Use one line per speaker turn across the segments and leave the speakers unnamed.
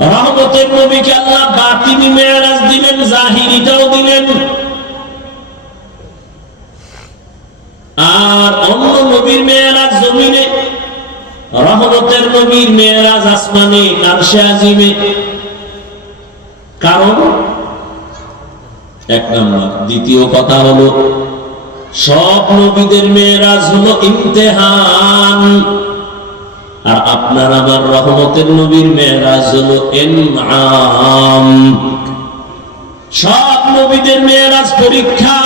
রহমতের নবীকে আল্লাহ বাতিনি মেয়ারাজ দিলেন জাহিরিটাও দিলেন আর অন্য নবীর মেয়েরাজ জমিনে, রহমতের নবীর মেয়েরাজ আসমানে, আরশে আজিমে। কারণ, এক নম্বর, দ্বিতীয় কথা হলো, সব নবীদের মেয়েরাজ হলো ইমতেহান। আর আপনার আমার রহমতের নবীর মেয়েরাজ হলো এনআম। সব নবীদের মেয়েরাজ পরীক্ষা।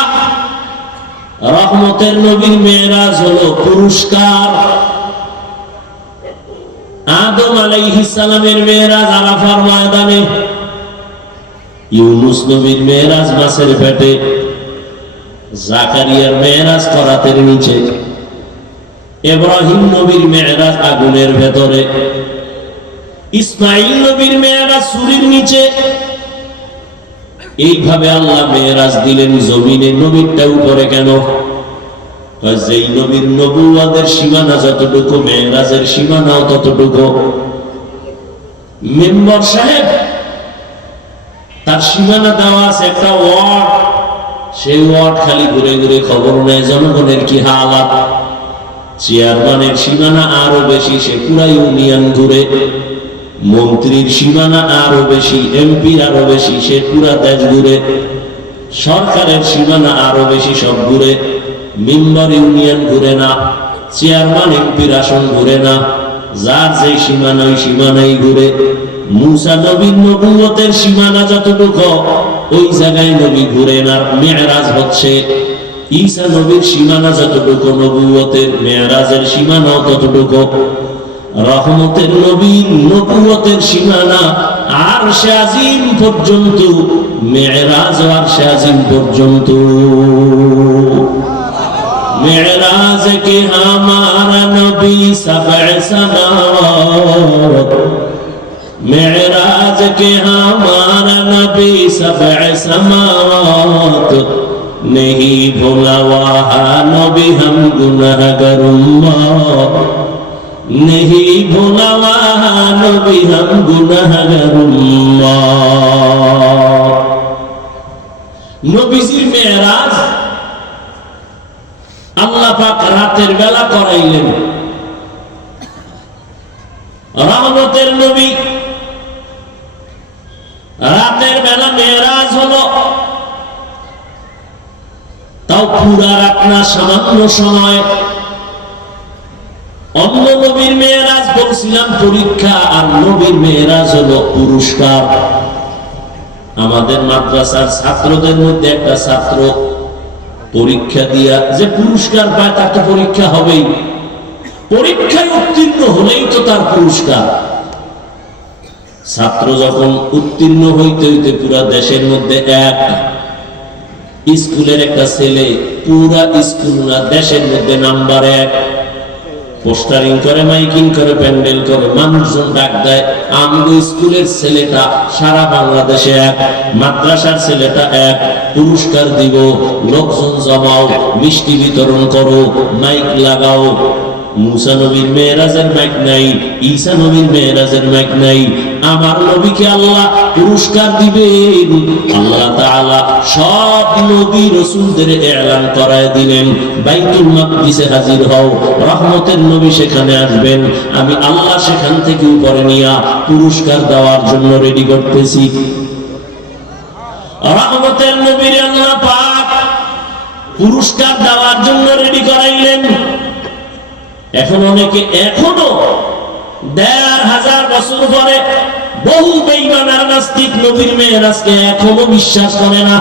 রহমতের নবীর মেয়েরাজ হলো পুরস্কার। আদম আলাইহিস সালামের মেয়েরাজ আরাফার ময়দানে। ইউনুস নবীর মেয়েরাজ মাছের পেটে। জাকারিয়ার মেয়েরাজ করাতের নিচে। ইব্রাহিম নবীর মেয়েরাজ আগুনের ভেতরে। ইসমাইল নবীর মেয়েরাজ সুরির নিচে। এইভাবে আল্লাহ মেয়েরাজ দিলেন জমিনে। নবীরটা উপরে কেন? যেই নবীর নবুয়াদের সীমানা যতটুকু, মেয়েরাজের সীমানাও ততটুকু। মেম্বর সাহেব, তার সীমানা দেওয়া আছে একটা ওয়ার্ড। সেই ওয়ার্ড খালি ঘুরে ঘুরে খবর নেয়, জনগণের কি হালাত? চেয়ারম্যানের সীমানা আরও বেশি, সে পুরা ইউনিয়ন ঘুরে। মন্ত্রীর সীমানা আরও বেশি, এমপির আরও বেশি, সে পুরা দেশ ঘুরে। সরকারের সীমানা আরও বেশি, সব ঘুরে। মেম্বার ইউনিয়ন ঘুরে না, চেয়ারম্যান এমপির আসন ঘুরে না। যার যে সীমানা, ওই সীমানাই ঘুরে। মুসা নবীর নবুয়তের সীমানা যতটুকু, ওই জায়গায় নবী ঘুরে না মেয়েরাজ হচ্ছে। ঈসা নবীর সীমানা যতটুকু নবুয়তের মেয়ারাজের সীমানা ততটুকু। রহমতের নবীন নবুয়তের সীমানা আর শাজিম পর্যন্ত, মেয়েরাজ আর শাজিম পর্যন্ত। মেয়েরাজ কে আমার নবী সাবে সানাওয়াত মেয়েরাজ কে আমার নবী সাবে সামাওয়াত? नहीं भूला वहा नबी हम गुनहगर उम्मत नहीं भूला वहा नबी हम गुनहगर उम्मत নবীজির মেয়েরাজ আল্লাহ পাক রাতের বেলা করাইলেন রাত না সামান্য সময়। অন্য নবীর মেয়েরাজ বলছিলাম, পরীক্ষা, আর নবীর মেয়েরাজ হলো পুরস্কার। আমাদের মাদ্রাসার ছাত্রদের মধ্যে একটা ছাত্র পরীক্ষা দিয়া, যে পুরস্কার পায় তার তো পরীক্ষা হবেই। পরীক্ষায় উত্তীর্ণ হলেই তো তার পুরস্কার। ছাত্র যখন উত্তীর্ণ হইতে হইতে পুরা দেশের মধ্যে এক স্কুলের একটা ছেলে, পুরা স্কুল না, দেশের মধ্যে নাম্বার এক। পোস্টারিং করে, মাইকিং করে, প্যান্ডেল করে, মানুষজন ডাক দেয়, আমি স্কুলের ছেলেটা, সারা বাংলাদেশে এক, মাদ্রাসার ছেলেটা এক, পুরস্কার দিব, লোকজন জমাও, মিষ্টি বিতরণ করো, মাইক লাগাও। মুসা নবীর মেয়েরাজের মাইক নাই, ঈসা নবীর মেয়েরাজের মাইক নাই। আমার নবীকে আল্লাহ পুরস্কার আল্লাহ সব নবী এলান করায় দিলেন। বাইতুল মাকদিসে হাজির হও, রহমতের নবী সেখানে আসবেন। আমি আল্লাহ সেখান থেকে উপরে নিয়া পুরস্কার দেওয়ার জন্য রেডি করতেছি। রহমতের নবীর আল্লাহ পাক পুরস্কার দেওয়ার জন্য রেডি করাইলেন এখন অনেকে এখনও দেড় হাজার বছর পরে বহু বেইমান নাস্তিক নবীর মেয়েরাজকে এখনও বিশ্বাস করে না।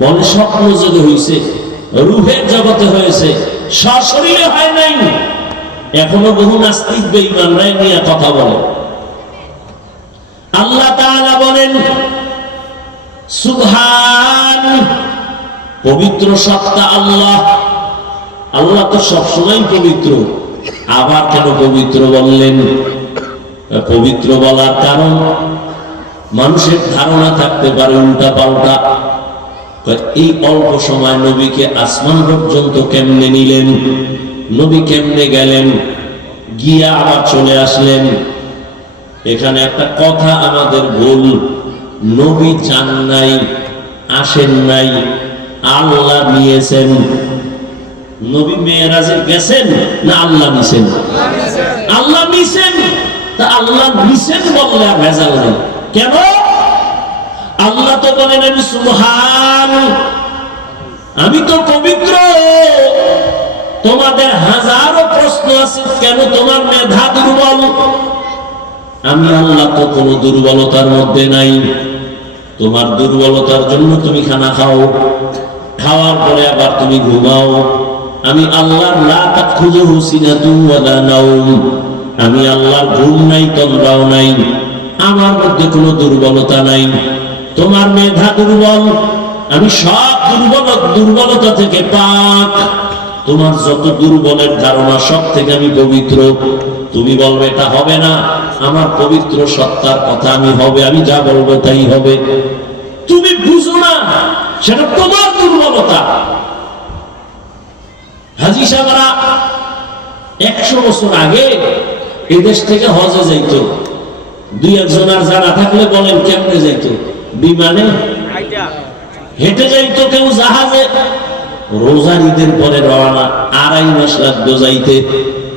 বলে স্বপ্ন যোগে হয়েছে রুহের জগতে হয়েছে, সশরীরে হয় নাই, এখনও বহু নাস্তিক বেইমানরাই নিয়ে কথা বলে। আল্লাহ তাআলা বলেন, সুবহান, পবিত্র সত্তা আল্লাহ। আল্লাহ তো সবসময় পবিত্র। আবার কেন পবিত্র বললেন? পবিত্র বলার কারণ, মানুষের ধারণা থাকতে পারে উল্টা পাল্টা এই অল্প সময় নবীকে আসমান পর্যন্ত কেমনে নিলেন? নবী কেমনে গেলেন? গিয়া আবার চলে আসলেন। এখানে একটা কথা আমাদের ভুল। নবী চান নাই, আসেন নাই, আল্লাহ নিয়েছেন। নবী মেয়েরাজে গেছেন না আল্লাহ নিছেন? আল্লাহ নিছেন। তা আল্লাহ নিছেন বললে আর ভেজাল নেই। কেন? আল্লাহ তো বলেন আমি সুবহান। আমি তো পবিত্র। তোমাদের হাজারো প্রশ্ন আছে, কেন তোমার মেধা দুর্বল? আমি আল্লাহ তো কোনো দুর্বলতার মধ্যে নাই। তোমার দুর্বলতার জন্য তুমি খানা খাও। খাওয়ার পরে আবার তুমি ঘুমাও। আমি আল্লাহর লা তাখুযুহু সিনাতুন ওয়ালা আমি আল্লাহর ঘুম নাই, তন্দ্রাও নাই। আমার মধ্যে কোনো দুর্বলতা নাই। তোমার মেধা দুর্বল। আমি সব দুর্বল, দুর্বলতা থেকে পাক। তোমার যত দুর্বলের ধারণা, সব থেকে আমি পবিত্র। তুমি বলবে, এটা হবে না। আমার পবিত্র সত্তার কথা আমি হবে, আমি যা বলব তাই হবে। তুমি বুঝো না, সেটা তোমার দুর্বলতা। হাজি সাহেবরা একশো বছর আগে এই দেশ থেকে হজে যাইতো। দুই একজন আর জানা থাকলে বলেন কেমনে যাইতো? বিমানে হেঁটে যাইতো কেউ জাহাজে। রোজার ঈদের পরে রওনা, আড়াই মাস লাগতো যাইতে।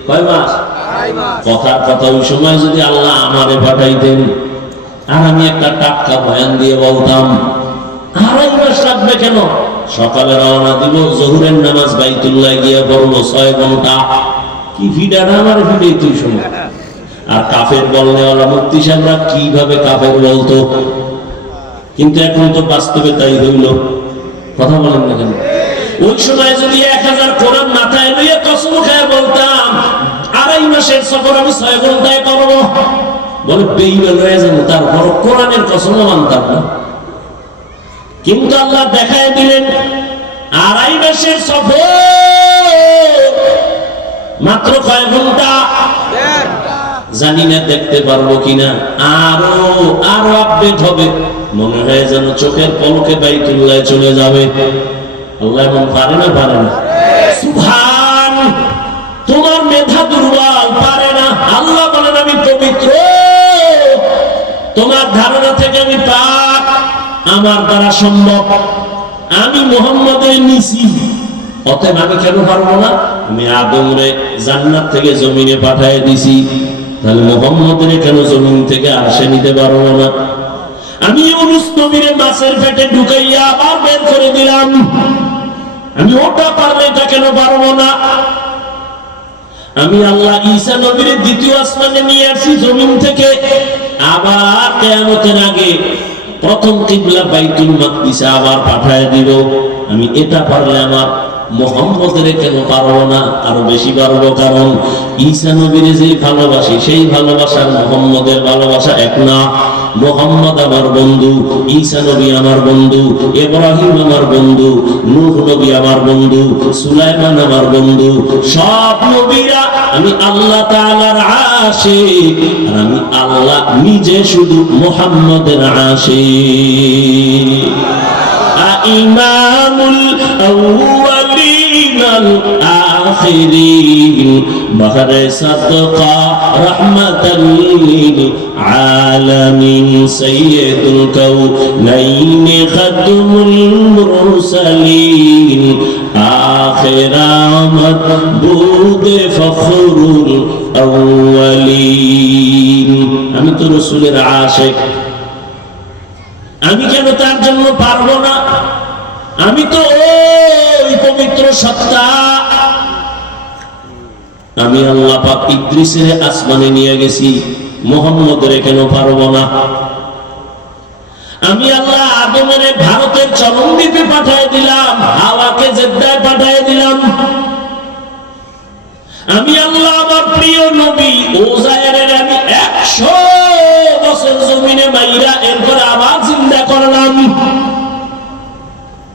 কয় মাস? কথার কথা ওই সময় যদি আল্লাহ আমারে পাঠাইতেন আর আমি একটা টাটকা বয়ান দিয়ে বলতাম, আড়াই মাস লাগবে কেন? সকালে রওনা দিব, জহুরের নামাজ বাইতুল্লাহ গিয়ে পড়ব ছয় ঘণ্টা। কি ভিড়াটা আমার ভিড়ে তুই সময়? আর কাফের বললে ওরা মুক্তি সাহেবরা কীভাবে কাফের বলতো? কিন্তু এখন তো বাস্তবে তাই হইল। কথা বলেন না কেন? ওই সময় যদি এক হাজার কোরআন মাথায় লইয়ে কসম খায় বলতাম, আড়াই মাসের সফর আমি ছয় ঘন্টায় করব। বলে বেইমান হয়ে যাব তারপর কোরআনের কসম মানতাম না। কিন্তু আল্লাহ দেখায় দিলেন, আড়াই মাসের সফর। মাত্র কয় ঘণ্টা? জানি না, দেখতে পারব কিনা। আরও আরও আপডেট হবে। মনে হয় যেন চোখের পলকে বাইতুল্লাহ চলে যাবে। আল্লাহ এমন পারে না পারে না? সুবহান, তোমার মেধা দুর্বল, পারে না। আল্লাহ বলেন, আমি পবিত্র। তোমার ধারণা থেকে আমি পাক আমার দ্বারা সম্ভব। আমি মোহাম্মদের নিছি অতএব আমি কেন পারব না? আমি আদমরে জান্নাত থেকে জমিনে পাঠিয়ে দিছি। তাহলে মোহাম্মদের কেন জমিন থেকে আসে নিতে পারব না? আমি ইউনুস নবীরে মাছের পেটে ঢুকাইয়া আবার বের করে দিলাম। আমি ওটা পারলে এটা কেন পারব না? আমি আল্লাহ ঈসা নবীর দ্বিতীয় আসমানে নিয়ে আসি জমিন থেকে। আবার কেয়ামতের আগে প্রথম কিবলা বাইতুল মাকদিসে আবার পাঠায় দিব আমি এটা পারলে আমার মোহাম্মদের কেন পারব না? আরও বেশি পারব কারণ ঈসা নবীর যে ভালোবাসি, সেই ভালোবাসা মোহাম্মদের ভালোবাসা এক না। মোহাম্মদ আমার বন্ধু, ঈসা নবী আমার বন্ধু, ইব্রাহিম আমার বন্ধু, নূহ নবী আমার বন্ধু, সুলাইমান আমার বন্ধু, সব নবীরা আমি আল্লাহ তাআলার আশিক, আর আমি আল্লাহ নিজে শুধু মোহাম্মদের আশিক। ইমামুল আউয়ালিন আল আখিরিন, বহরে সাদকা রহমাতাল লিল আলামিন সাইয়্যিদুল কাউনাইন খাতমুল মুরসালিন আখিরামত বুদে ফখরুল আউয়ালিন আমি তো রাসূলের আশিক। আমি কেন তার জন্য পারব না? আমি তো ওই পবিত্র সত্তা আমি আল্লাহ পাক ইদ্রিসের আসমানে নিয়ে গেছি। মোহাম্মদের কেন পারব না। আমি আল্লাহ আদমের ভারতের চরমদ্বীপে পাঠিয়ে দিলাম, হাওয়াকে, জেদ্দায় পাঠিয়ে দিলাম। আমি আল্লাহ আমার প্রিয় নবী ওজায়ের আমি একশো বছর জমিনে মাইরা এরপর আবার চিন্তা করলাম।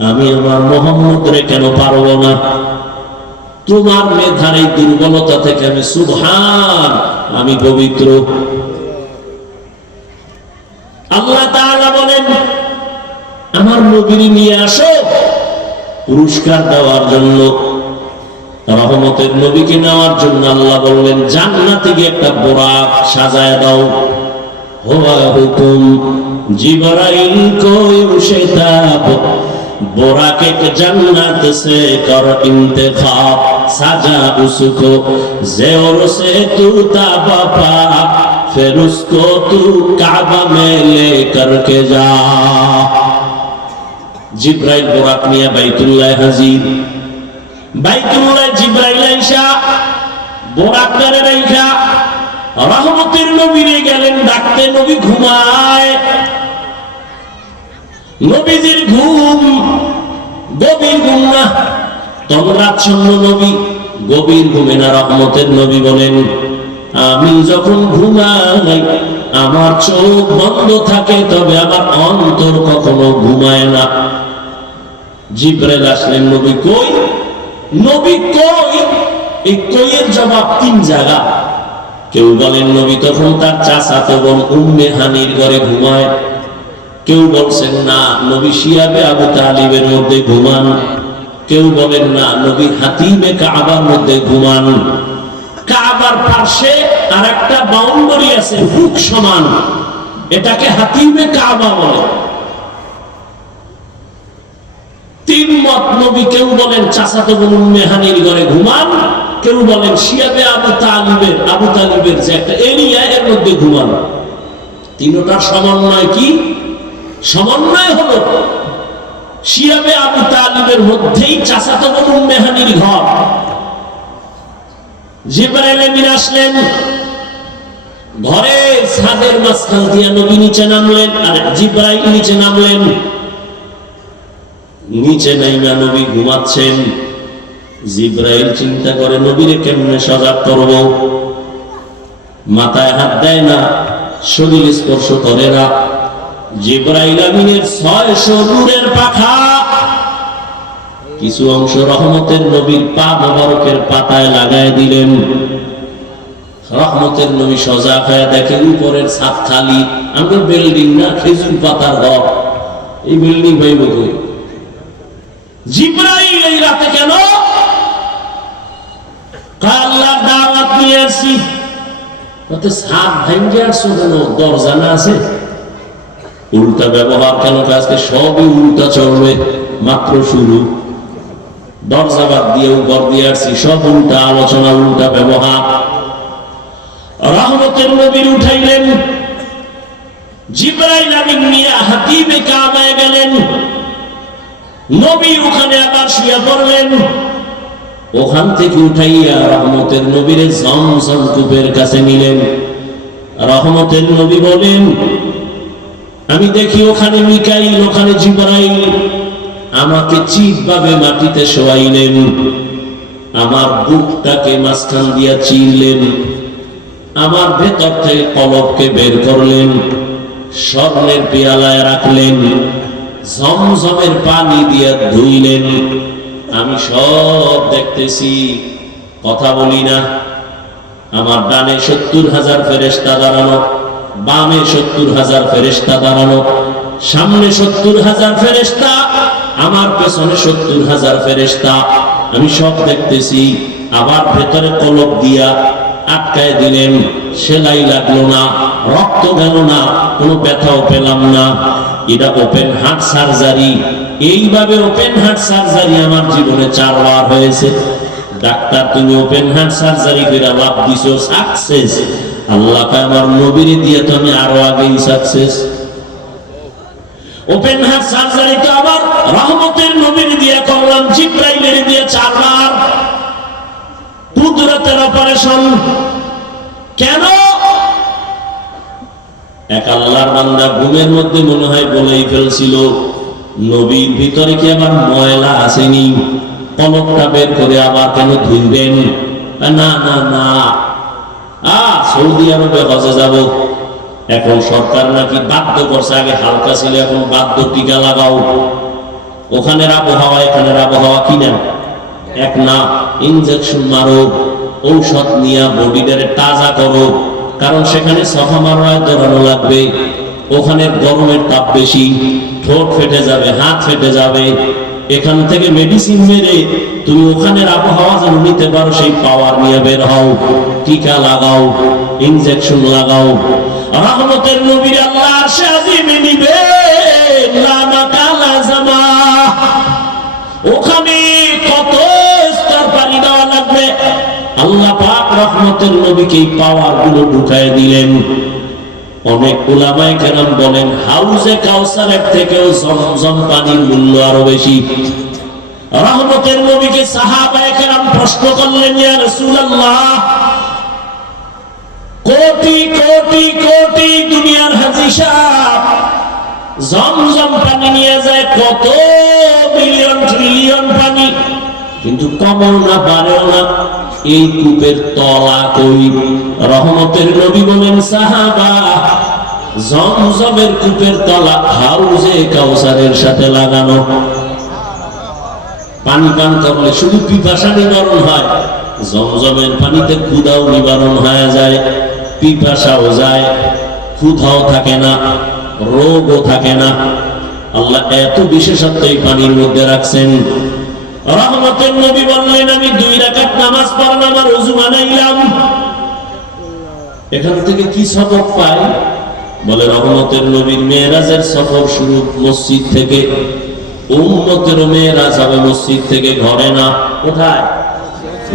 আমি আমার মোহাম্মদ রে কেন পারব না? তোমার মেধার এই দুর্বলতা থেকে আমি সুভান আমি পবিত্র। আল্লাহ তাআলা বলেন, আমার নবীর নিয়ে আসো, পুরস্কার দেওয়ার জন্য। রহমতের নবীকে নেওয়ার জন্য আল্লাহ বললেন, জান্নাতে একটা বোরাক সাজায় দাও। হোয়া হুকুম জিবরাইল কোই মুশেতাব? বোরাকে জান্নাত সে কর ইন্তেখাব, সাজা তু তা বাপা। फिर उसको तू काबा में लेकर के जा জিব্রাইল বোরাক নিয়ে বাইতুল্লাহ হাজির বাইতুল্লাহ জিব্রাইল আইসা বোরাক করে রাইখা রহমতের নবীরে গেলেন ডাকতে নবী ঘুমায় নবীজির ঘুম গভীর ঘুম না তমরাচ্ছন্ন নবী গভীর ঘুমে না রহমতের নবী বলেন আমি যখন ঘুমাই, আমার চোখ বন্ধ থাকে, তবে আমার অন্তর কখনো ঘুমায় না। জিব্রাইল আসলেন, নবী কই? নবী কই? এই কইয়ের জবাব তিন জায়গা। কেউ বলেন, নবী তখন তার চাচাতো বোন উম্মে হানির ঘরে ঘুমায়। কেউ বলছেন, না, নবী শিয়াবে আবু তালিবের মধ্যে ঘুমান। কেউ বলেন, না, নবী হাতিমে কাবার মধ্যে ঘুমান। কাবার পাশে আর একটা বাউন্ডারি আছে বুক সমান। এটাকে হাতিমে কাবা বলে। তিন মত নবী কেউ বলেন মেহানির ঘরে ঘুমান। কেউ বলেন, শিয়াবে আবু তালিবের আবু তালিবের যে একটা এরিয়া, এর মধ্যে ঘুমান। তিনটার সমন্বয় কি? সমন্বয় হলো, শিয়াবে আবু তালিবের মধ্যেই চাচাতো বোন মেহানির ঘর। জিব্রাইল চিন্তা করে, নবীরে কেমনে সজাগ করব? মাথায় হাত দেয় না, শরীর স্পর্শ করে না। জিব্রাইল আমিনের ছয়শো নূরের পাখা কিছু অংশ রহমতের নবীর পা মোবারকের পাতায় লাগায় দিলেন। রহমতের নবী সজাগ হয়ে দেখেন, উপরের ছাদ খালি। আমরা বিল্ডিং না, খেজুর পাতার ঘর এই বিল্ডিং হইব কই? জিব্রাইল এই রাতে কেন? দাওয়াত নিয়ে তাতে ভাঙ্গে আসছো কেন? দরজা না আছে? উল্টা ব্যবহার কেন? আজকে সবই উল্টা চলবে। মাত্র শুরু। দরজা বাদ দিয়ে উপর দিয়ে আসছি। সব উল্টা আলোচনা, উল্টা ব্যবহার। রহমতের নবীর উঠাইলেন। জিব্রাইল আমিন নিয়ে হাতিবে কাবায় গেলেন। নবী ওখানে আবার শুয়ে পড়লেন। ওখান থেকে উঠাইয়া রহমতের নবীর জমজম কূপের কাছে নিলেন। রহমতের নবী বলেন, আমি দেখি ওখানে মিকাইল, ওখানে জিব্রাইল। আমাকে চিৎভাবে মাটিতে শোয়াইলেন। আমার বুকটাকে মাঝখান দিয়া চিনলেন আমার ভেতর থেকে কলবকে বের করলেন। স্বর্ণের পেয়ালায় রাখলেন। ঝমঝমের পানি দিয়ে ধুইলেন। আমি সব দেখতেছি, কথা বলি না। আমার ডানে সত্তর হাজার ফেরেস্তা দাঁড়ানো, বামে সত্তর হাজার ফেরেস্তা দাঁড়ানো, সামনে সত্তর হাজার ফেরেস্তা আমার পেছনে সত্তর হাজার ফেরেস্তা আমি সব দেখতেছি, আবার ভেতরে কলব দিয়া আটকায় দিলেন, সেলাই লাগল না, রক্ত গেল না, কোনো ব্যথাও পেলাম না। এটা ওপেন হার্ট সার্জারি এইভাবে ওপেন হার্ট সার্জারি আমার জীবনে চারবার হয়েছে। ডাক্তার, তুমি ওপেন হার্ট সার্জারি করে লাভ দিছো সাকসেস আল্লাহ আমার নবীরে দিয়ে তো আমি আরও আগেই সাকসেস ওপেন হার্ট সার্জারি তো আবার রহমতের নবীর দিয়ে করলাম জিব্রাইলের দিয়ে চারবার কুদরতের অপারেশন। কেন? এক আল্লাহর বান্দা ঘুমের মধ্যে মনে হয় বলেই ফেলছিল, নবীর ভিতরে কি আবার ময়লা আসেনি? কলকটা বের করে আবার কেন ধুইবেন? না না না। আ, সৌদি আরবে হজে যাব। এখন সরকার নাকি বাধ্য করছে, আগে হালকা ছিল, এখন বাধ্য টিকা লাগাও। ওখানের আবহাওয়া, এখানের আবহাওয়া কিনা এক না ইনজেকশন মারো, ঔষধ নিয়ে বডিটারে তাজা করো। কারণ সেখানে সফা মারোয় দৌড়ানো লাগবে। ওখানে গরমের তাপ বেশি, ঠোঁট ফেটে যাবে, হাত ফেটে যাবে। এখান থেকে মেডিসিন মেরে তুমি ওখানের আবহাওয়া যেন নিতে পারো, সেই পাওয়ার নিয়ে বের হও। টিকা লাগাও ইনজেকশন লাগাও। রহমতের নবীর আল্লাহ সে আজিমে নিবে। রহমতের নবীকে পাওয়ারগুলো ঢুকায় দিলেন। অনেক ওলামাই কেরাম বলেন, হাউজে কাউসারের থেকেও জমজম পানির মূল্য আরও বেশি। রহমতের নবীকে সাহাবায়ে কেরাম প্রশ্ন করলেন কোটি কোটি কোটি দুনিয়ার হাজি সাহেব, জমজম পানি নিয়ে যায় কত মিলিয়ন ট্রিলিয়ন পানি, কিন্তু কমও না, বাড়েও না। এই কূপের তলা কই রহমতের নবী বলেন, সাহাবা, জমজমের কূপের তলা হাউজে কাউসারের সাথে লাগানো। পানি পান করলে শুধু পিপাসা নিবারণ হয়, জমজমের পানিতে ক্ষুধাও নিবারণ হয়ে যায়, পিপাসাও যায়, ক্ষুধাও থাকে না, রোগও থাকে না। আল্লাহ এত বিশেষত্ব এই পানির মধ্যে রাখছেন। রহমতের নবী বললেন, আমি দুই রাকাত নামাজ পড়লাম আর উজু বানাইলাম। এখান থেকে কি সবক পাই বলে, রহমতের নবীর মেয়েরাজের সফর শুরু মসজিদ থেকে। উম্মতের মেয়েরাজ হবে মসজিদ থেকে ঘরে না, কোথায়?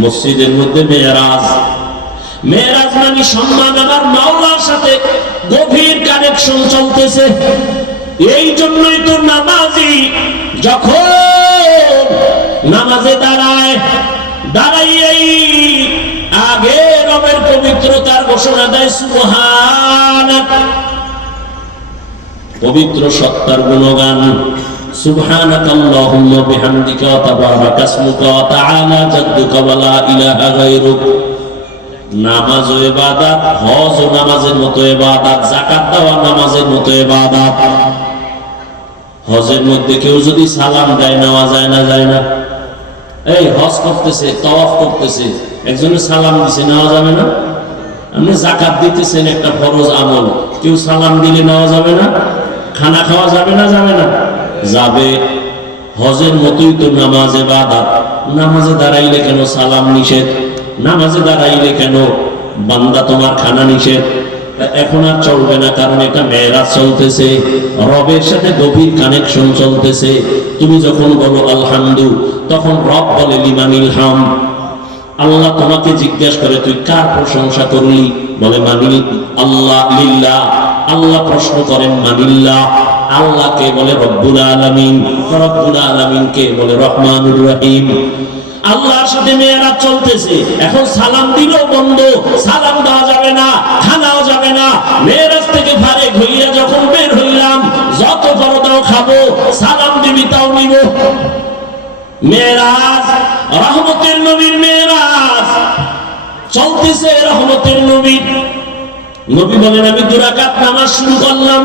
মসজিদের মধ্যে মেয়েরাজ। মেয়েরাজ মানে সম্মান, আমার মাওলার সাথে গভীর কানেকশন চলতেছে। এই জন্যই তো নামাজি যখন নামাজে দাঁড়ায় দাঁড়াইয়াই আগে রবের পবিত্রতার ঘোষণা দেয় সুবহান পবিত্র সত্তার গুণগান سبحانك اللهم وبحمدك وتبارك اسمك وتعالى جدك ولا اله غيرك নামাজ ও ইবাদত হজ ও নামাজের মতো ইবাদত যাকাত দেওয়া নামাজের মতো ইবাদত হজের মধ্যে কেউ যদি সালাম দেয় নেওয়া যায় না যায় না এই হজ করতেছে, তওয়াফ করতেছে একজনের সালাম দিছে, নেওয়া যাবে না? আপনি জাকাত দিতেছেন একটা ফরজ আমল, কেউ সালাম দিলে নেওয়া যাবে না? খানা খাওয়া যাবে না যাবে না? যাবে। হজের মতোই তো নামাজে বাদাত। নামাজে দাঁড়াইলে কেন সালাম নিষেধ? নামাজে দাঁড়াইলে কেন বান্দা তোমার খানা নিষেধ? এখন আর চলবে না, কারণ এটা মেয়েরাজ চলতেছে। রবের সাথে গভীর কানেকশন চলতেছে। তুমি যখন বলো, আলহামদু তখন রব বলে, লিমানিল হাম আল্লাহ তোমাকে জিজ্ঞাসা করে, তুই কার প্রশংসা করলি? বলে, মানিল, আল্লাহ লিল্লাহ আল্লাহ প্রশ্ন করেন, মানিল্লাহ আল্লাহকে বলে, রব্বুল আলামিন রব্বুল আলামিনকে বলে, রহমানুর রহিম আল্লাহর সাথে মেয়েরা চলতেছে। এখন সালাম দিলেও বন্ধ, সালাম দেওয়া যাবে না খানাও যাবে না। মেয়েরাজ থেকে ভারে হইয়া যখন বের হইলাম, যত বড় খাব, সালাম দিবি তাও নিব। মেয়েরাজ, রহমতের নবীর মেয়েরাজ, চলতেছে রহমতের নবী। নবী বলেন, আমি দুরাকাত নামাজ শুরু করলাম।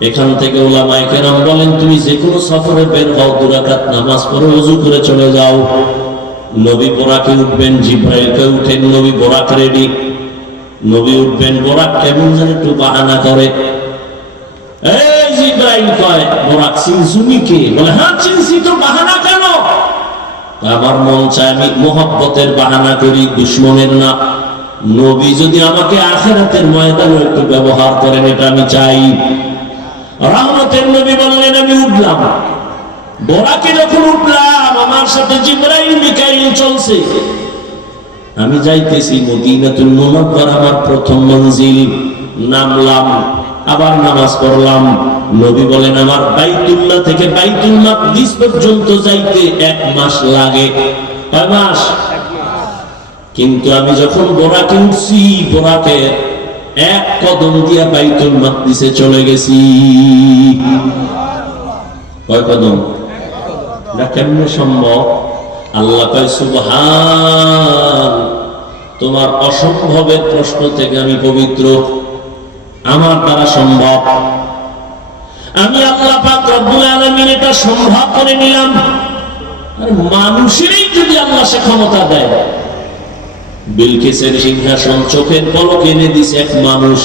এখান থেকে ওলামায়ে কেরাম বলেন, তুমি যে কোনো সফরে বের হও দুরাকাত নামাজ পড়ে ওযু করে চলে যাও। নবী বোরাকে উঠবেন, জিব্রাইলকে উঠেন, নবী বোরাক রেডি। নবী উঠবেন, বোরাক কেমন যেন একটু বাহানা করে। এই জিব্রাইল কয়, বোরাক চিনসুনি কে? বলে হ্যাঁ চিনছি, তো বাহানা কেন? আমার মন চায়, আমি মোহব্বতের বাহানা করি, দুশ্মনের না। নবী যদি আমাকে আখেরাতের ময়দানে একটু ব্যবহার করেন, এটা আমি চাই। রহমতের নবী বললেন, আমি উঠলাম। বোরাকে যখন উঠলাম, আমার সাথে জিব্রাইল, মিকাইল চলছে। আমি যাইতেছি মদিনাতুল মুনাওয়ারা, আমার প্রথম মঞ্জিল নামলাম, আবার নামাজ পড়লাম। নবী বলেন, আমার বাইতুল্লাহ থেকে বাইতুল মাকদিস পর্যন্ত যাইতে এক মাস লাগে। কয় মাস? কিন্তু আমি যখন বোরাকে উঠছি বোরাকে এক কদম দিয়া বাইতুল মাকদিসে চলে গেছি। কয় কদম? এটা কেমনে সম্ভব? আল্লাহ কয়, সুবহান, তোমার অসম্ভবের প্রশ্ন থেকে আমি পবিত্র। আমার দ্বারা সম্ভব। আমি আল্লাহ পাক রব্বুল আলামিন এটা সম্ভব করে নিলাম। আর মানুষেরই যদি আল্লাহ সে ক্ষমতা দেয় বিলকিসের সিংহাসন চোখের পলক এনে দিছে এক মানুষ।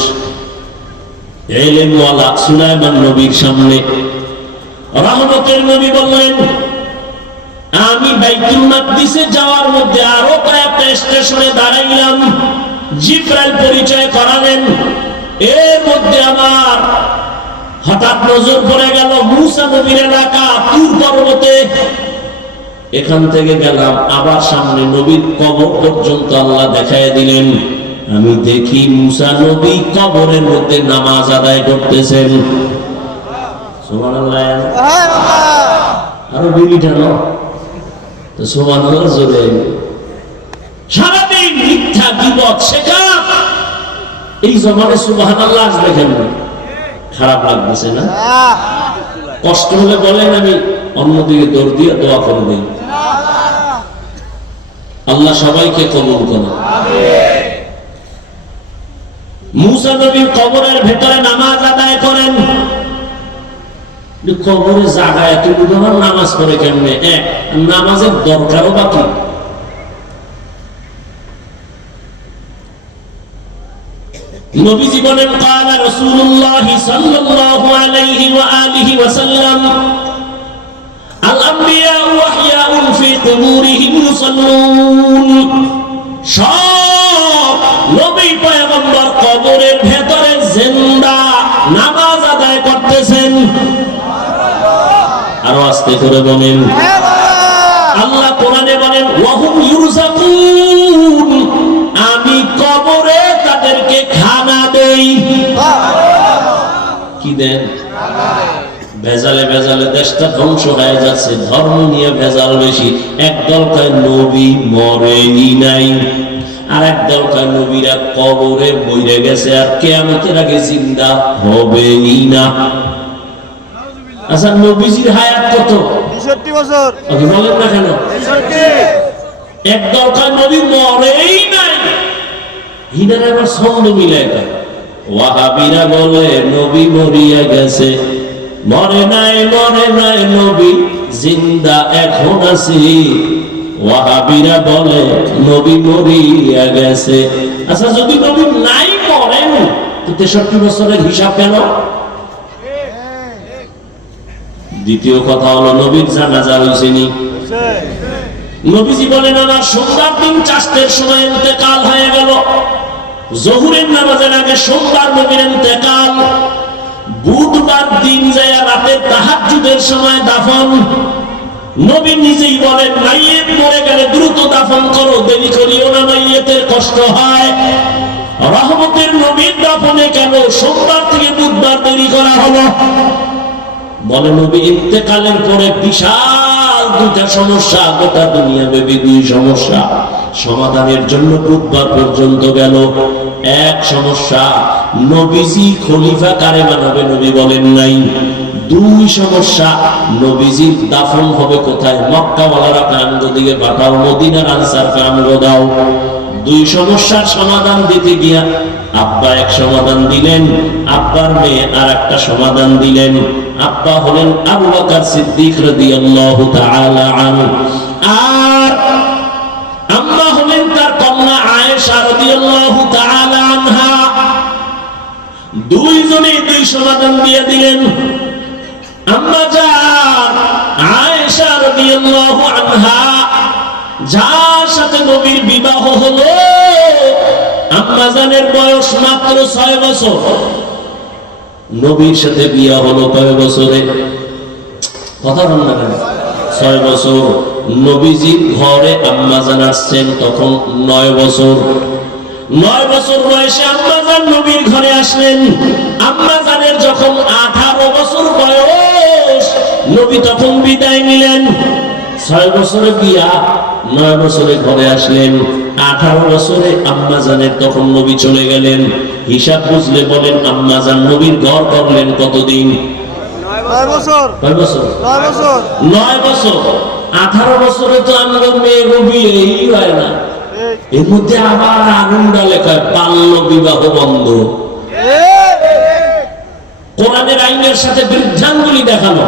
স্টেশনে দাঁড়াইলাম। পরিচয় এর মধ্যে আমার হঠাৎ নজর পড়ে গেল মুসা নবীর এলাকা তুর পর্বতে। এখান থেকে গেলাম আবার সামনে নবীর কবর পর্যন্ত আল্লাহ দেখায় দিলেন। আমি দেখি মুসা নবী কবরের মধ্যে নামাজ আদায় করতেছেন। আরও টানো তো জোরে। সারাদিন মিথ্যা বিপদ শেখা এই জমানে সুবহানাল্লাহ আসবে কেন? খারাপ লাগতেছে না? কষ্ট হলে বলেন আমি অন্যদিকে দৌড় দিয়ে দোয়া করে দিই। আল্লাহ সবাইকে কবুল করো মুসা নবীর কবরের ভেতরে নামাজ আদায় করেন। কবরে জাগায় এত বিধবার নামাজ করে কেমনে? এক নামাজের দরকারও বা কি বলেন কালা রাসূলুল্লাহ সাল্লাল্লাহু আলাইহি ওয়া আলিহি ইউসাল্লুন সব নবী পয়গম্বর কবরের ভেতরে জিন্দা নামাজ আদায় করতেছেন। আরও আস্তে করে বলেন। আল্লাহ কোরআনে বলেন, ওয়াহুম ইউরজাকুন আমি কবরে তাদেরকে খানা দেই। কি দেন? ভেজালে ভেজালে দেশটা ধ্বংস হয়ে যাচ্ছে। ধর্ম নিয়ে ভেজাল বেশি। এক কয় নবী মরেনি নাই। আর এক দল কয় নবীরা কবরে মরে গেছে আর কেয়ামতের আগে জিন্দা হবেই না। আচ্ছা নবীজির হায়াত কত?
তেষট্টি বছর।
আপনি বলেন না কেন? নবী মরেই নাই। হিনার আবার ছন্দ মিলে ওয়াহাবিরা বলে নবী মরিয়া গেছে। মরে নাই মরে নাই নবী, জিন্দা এখন আছি। ওয়াহাবিরা বলে, নবী মরিয়া গেছে। আচ্ছা যদি নবী নাই মরেন, তো তেষট্টি বছরের হিসাব কেন? দ্বিতীয় কথা হলো, নবীর জানাজা হয়েছেনি নবীজি বলেন, আমার সোমবার দিন চাষতের সময় ইন্তেকাল হয়ে গেল। জহুরের নামাজের আগে সোমবার নবীর ইন্তেকাল। বুধবার দিন যায় রাতে তাহাজ্জুদের সময় দাফন। নবী নিজেই বলেন, মাইয়েত মরে গেলে দ্রুত দাফন করো, দেরি করিও না, মাইয়েতের কষ্ট হয়। রহমতের নবীর দাফনে কেন সোমবার থেকে বুধবার দেরি করা হলো? বলে নবী, ইন্তেকালের পরে বিশাল দুটা সমস্যা, গোটা দুনিয়া ব্যাপী দুই সমস্যা। সমাধানের জন্য বুধবার পর্যন্ত গেল। এক সমস্যা, নবীজি খলিফা কারে বানাবে নবী বলেন নাই। দুই সমস্যা, নবীজির দাফন হবে কোথায়? মক্কাওয়ালারা কাঙ্গ দিকে পাঠাও, মদিনার আনসার কাঙ্গ দাও। দুই সমস্যার সমাধান দিতে গিয়া আব্বা এক সমাধান দিলেন, আব্বার মেয়ে আর একটা সমাধান দিলেন। আব্বা হলেন আবু বকর সিদ্দিক রাদিয়াল্লাহু তাআলা আনহু। আর দুইজনে দুই সমাধান দিয়ে দিলেন। আম্মা জান, আয়েশা আনহা, যার সাথে নবীর বিবাহ হলো আম্মাজানের বয়স মাত্র ছয় বছর। নবীর সাথে বিয়া হলো কয় বছরে? কথা বল না বছর। নবীজির ঘরে আম্মাজান আসছেন তখন নয় বছর। নয় বছর বয়সে আম্মাজান নবীর ঘরে আসলেন। আম্মাজানের যখন আঠারো বছর বয়স নবী তখন বিদায় নিলেন। ছয় বছরে বিয়া নয় বছরে ঘরে আসলেন। আঠারো বছরে আম্মাজানের তখন নবী চলে গেলেন। হিসাব বুঝলে বলেন আম্মাজান নবীর ঘর করলেন কতদিন?
নয় বছর। নয় বছর।
নয় বছর। আঠারো বছরে তো আমাদের মেয়ে বিয়েই হয় না।
এই,
এর মধ্যে আবার আগুনটা লেখায় বাল্য বিবাহ বন্ধ। কোরআনের আইনের সাথে বৃদ্ধাঙ্গুলি দেখানো।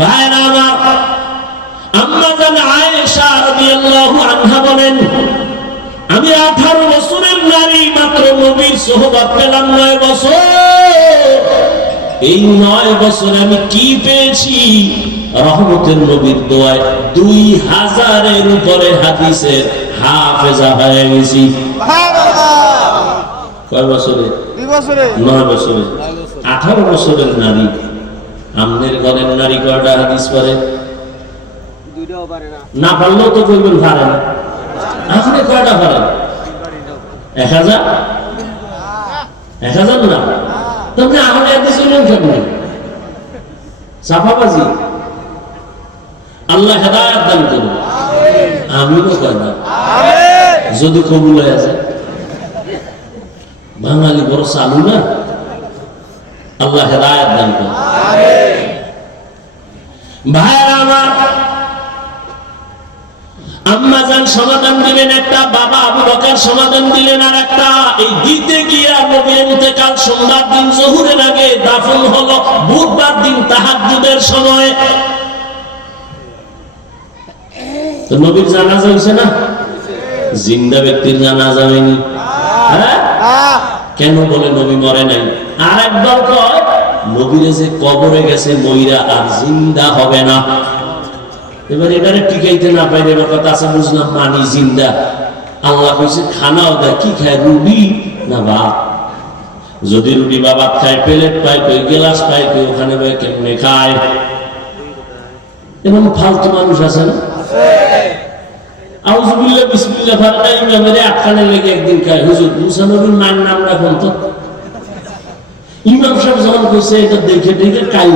ভাইরা আমার আয়েশা আনহা বলেন, আমি আঠারো বছরের নারী, মাত্র নবীর সোহবত পেলাম নয় বছর। এই নয় বছরে আমি কি পেয়েছি? রহমতের নবীর দোয়ায় দুই হাজারের উপরে হাদিসের হাফেজা হয়ে গেছি। কয় বছরে? নয় বছরে। আঠারো বছরের নারী। আমনের ঘরের নারী কয়টা হাদিস পারে
না।
না পারলেও তো কইবেন পারেন আপনি কয়টা পারেন? এক হাজার? এক হাজার না? তুমি আমার হাদিস হইলেন কেমনি? চাপাবাজি? আল্লাহ হেদায়াত দান করুন। আমিও কয় না
আমেন
যদি কবুল হয়ে যায়। বাঙালি বড় চালু না? আল্লাহ হেদায়াত দান করুন। ভাইরা আমার, আম্মা যান সমাধান দিলেন একটা, বাবা আবু বকর সমাধান দিলেন আর একটা। এই দিতে গিয়া নবী কাল সোমবার দিন, জহুরের আগে দাফন হলো, বুধবার দিন তাহাজ্জুদের সময়। তো নবীর জানাজা হয়েছে না? জিন্দা ব্যক্তির জানাজা হয়নি। হ্যাঁ কেন বলে নবী মরে নাই? আর একবার কয়, নবীরে যে কবরে গেছে মইরা আর জিন্দা হবে না। এবার এবারে টিকাইতে না পাইলে এবার কথা আছে, বুঝলাম মানি জিন্দা। আল্লাহ কইছে, খানাও দেয় কি খায়, রুটি না ভাত? যদি রুটি বা ভাত খায়, প্লেট পায়, কই গেলাস পায়, কই ওখানে কেমনে খায়? এরকম ফালতু মানুষ আছে না? ইমামের আটকানে লেগে একদিন খায়। হুজুর মুসা নবীর মায়ের নাম রাখুন তো ইমাম সাহেব যখন কইছে এটা দেখে দেখে কাল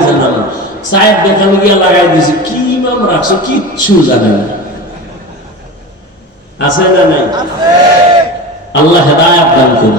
সাহেব দেখানো গিয়া লাগাই দিছে কি ইমাম রাখছে? কিচ্ছু জানে না। আছে না নাই? আল্লাহ হেদায়াত দান করুন।